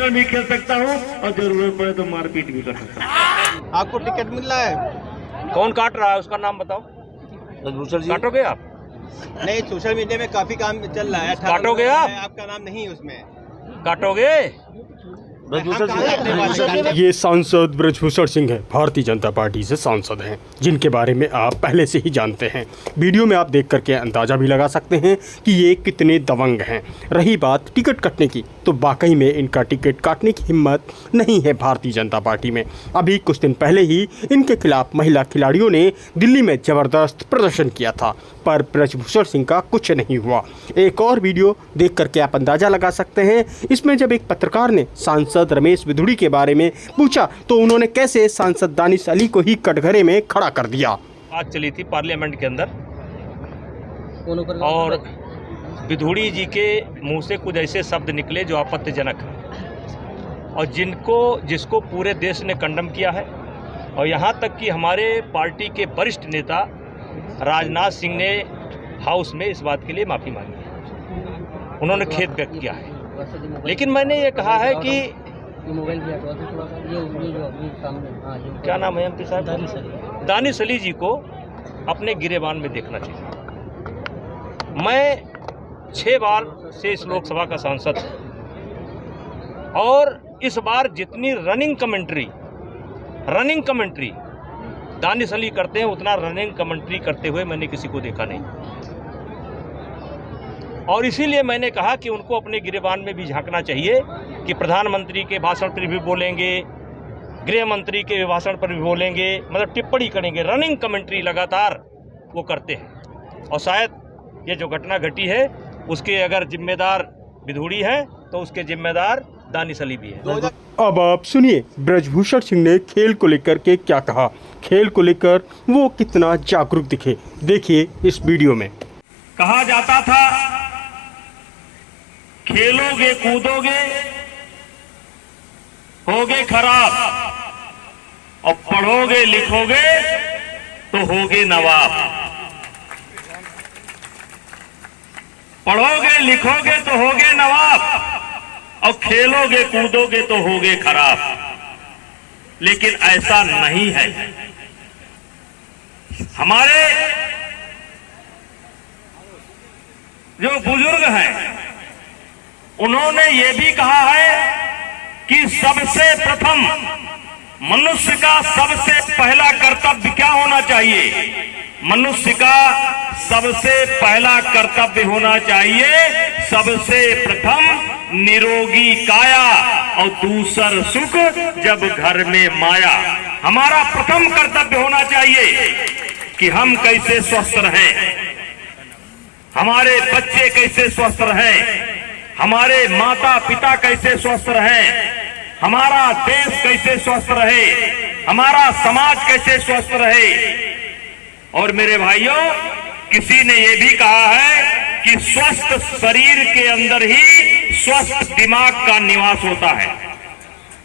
Badminton भी खेल सकता हूँ और जरूरत पड़े तो मारपीट भी कर सकता हूँ। आपको टिकट मिल रहा है? कौन काट रहा है उसका नाम बताओ। ब्रजभूषण जी काटोगे आप? नहीं, सोशल मीडिया में काफी काम चल रहा है। काटोगे आप? आपका नाम नहीं है उसमें। काटोगे? ये सांसद ब्रजभूषण सिंह है, भारतीय जनता पार्टी से सांसद हैं, जिनके बारे में आप पहले से ही जानते हैं। वीडियो में आप देख करके अंदाज़ा भी लगा सकते हैं कि ये कितने दबंग हैं। रही बात टिकट कटने की, तो वाकई में इनका टिकट काटने की हिम्मत नहीं है भारतीय जनता पार्टी में। अभी कुछ दिन पहले ही इनके खिलाफ महिला खिलाड़ियों ने दिल्ली में ज़बरदस्त प्रदर्शन किया था, पर ब्रजभूषण सिंह का कुछ नहीं हुआ। एक और वीडियो देख करके आप अंदाज़ा लगा सकते हैं। इसमें जब एक पत्रकार ने सांसद रमेश बिधूड़ी के बारे में पूछा तो उन्होंने कैसे सांसद दानिश अली को ही कटघरे में खड़ा कर दिया। बात चली थी पार्लियामेंट के अंदर और बिधूड़ी जी के मुंह से कुछ ऐसे शब्द निकले जो आपत्तिजनक हैं और जिसको पूरे देश ने कंडम किया है। और यहाँ तक कि हमारे पार्टी के वरिष्ठ नेता राजनाथ सिंह ने हाउस में इस बात के लिए माफ़ी मांगी है, उन्होंने खेद व्यक्त किया है। लेकिन मैंने ये कहा है कि क्या नाम है एमपी साहब, दानिश अली जी को अपने गिरेबान में देखना चाहिए। मैं 6 बार से इस लोकसभा का सांसद हूं और इस बार जितनी रनिंग कमेंट्री दानिश अली करते हैं उतना रनिंग कमेंट्री करते हुए मैंने किसी को देखा नहीं। और इसीलिए मैंने कहा कि उनको अपने गिरेबान में भी झांकना चाहिए कि प्रधानमंत्री के भाषण पर भी बोलेंगे, गृह मंत्री के भाषण पर भी बोलेंगे, मतलब टिप्पणी करेंगे, रनिंग कमेंट्री लगातार वो करते हैं। और शायद ये जो घटना घटी है उसके अगर जिम्मेदार बिधूड़ी है तो उसके जिम्मेदार दानिश अली भी है। अब आप सुनिए ब्रजभूषण सिंह ने खेल को लेकर के क्या कहा, खेल को लेकर वो कितना जागरूक दिखे, देखिए इस वीडियो में। कहा जाता था खेलोगे कूदोगे होगे खराब और पढ़ोगे लिखोगे तो होगे नवाब। पढ़ोगे लिखोगे तो होगे नवाब और खेलोगे कूदोगे तो होगे खराब। लेकिन ऐसा नहीं है। हमारे जो बुजुर्ग हैं उन्होंने ये भी कहा है कि सबसे प्रथम मनुष्य का सबसे पहला कर्तव्य क्या होना चाहिए? मनुष्य का सबसे पहला कर्तव्य होना चाहिए सबसे प्रथम निरोगी काया और दूसर सुख जब घर में माया। हमारा प्रथम कर्तव्य होना चाहिए कि हम कैसे स्वस्थ रहें, हमारे बच्चे कैसे स्वस्थ रहें, हमारे माता पिता कैसे स्वस्थ रहें, हमारा देश कैसे स्वस्थ रहे, हमारा समाज कैसे स्वस्थ रहे। और मेरे भाइयों, किसी ने यह भी कहा है कि स्वस्थ शरीर के अंदर ही स्वस्थ दिमाग का निवास होता है।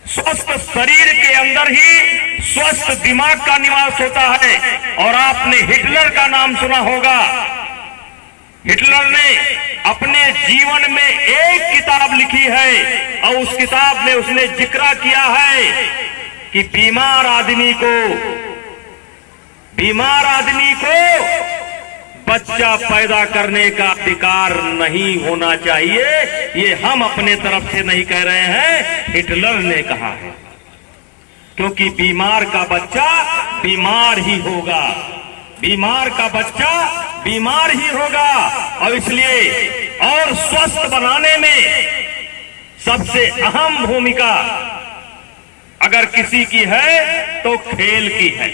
स्वस्थ शरीर के अंदर ही स्वस्थ दिमाग का निवास होता है। और आपने हिटलर का नाम सुना होगा। हिटलर ने अपने जीवन में एक किताब लिखी है और उस किताब में उसने जिक्र किया है कि बीमार आदमी को बच्चा पैदा करने का अधिकार नहीं होना चाहिए। ये हम अपने तरफ से नहीं कह रहे हैं, हिटलर ने कहा है। क्योंकि बीमार का बच्चा बीमार ही होगा, बीमार का बच्चा बीमार ही होगा। और इसलिए और स्वस्थ बनाने में सबसे अहम भूमिका अगर किसी की है तो खेल की है।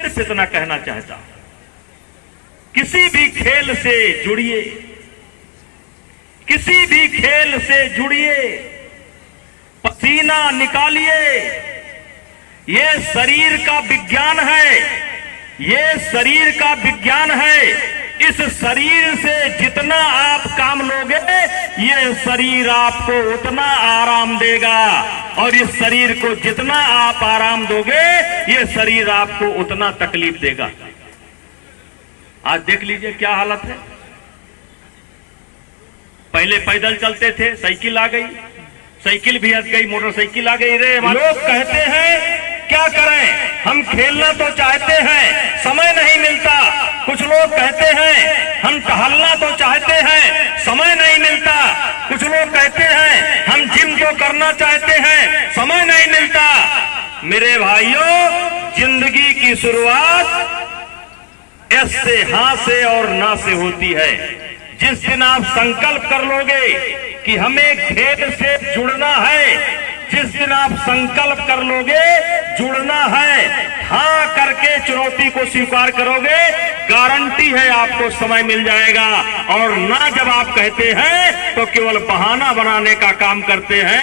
सिर्फ इतना कहना चाहता हूं, किसी भी खेल से जुड़िए, किसी भी खेल से जुड़िए, पसीना निकालिए। ये शरीर का विज्ञान है, ये शरीर का विज्ञान है। इस शरीर से जितना आप काम लोगे ये शरीर आपको उतना आराम देगा, और इस शरीर को जितना आप आराम दोगे ये शरीर आपको उतना तकलीफ देगा। आज देख लीजिए क्या हालत है। पहले पैदल चलते थे, साइकिल आ गई, साइकिल भी हट गई, मोटरसाइकिल आ गई रे। लोग कहते हैं क्या करें, हम खेलना तो चाहते हैं, समय नहीं मिलता। कुछ लोग कहते हैं हम टहलना तो चाहते हैं, समय नहीं मिलता। कुछ लोग कहते हैं हम जिम तो करना चाहते हैं, समय नहीं मिलता। मेरे भाइयों, जिंदगी की शुरुआत एस से, हाँ से और ना से होती है। जिस दिन आप संकल्प कर लोगे कि हमें खेत से जुड़ना है, जिस दिन आप संकल्प कर लोगे जुड़ना है, हाँ करके चुनौती को स्वीकार करोगे, गारंटी है आपको समय मिल जाएगा। और ना जब आप कहते हैं तो केवल बहाना बनाने का काम करते हैं।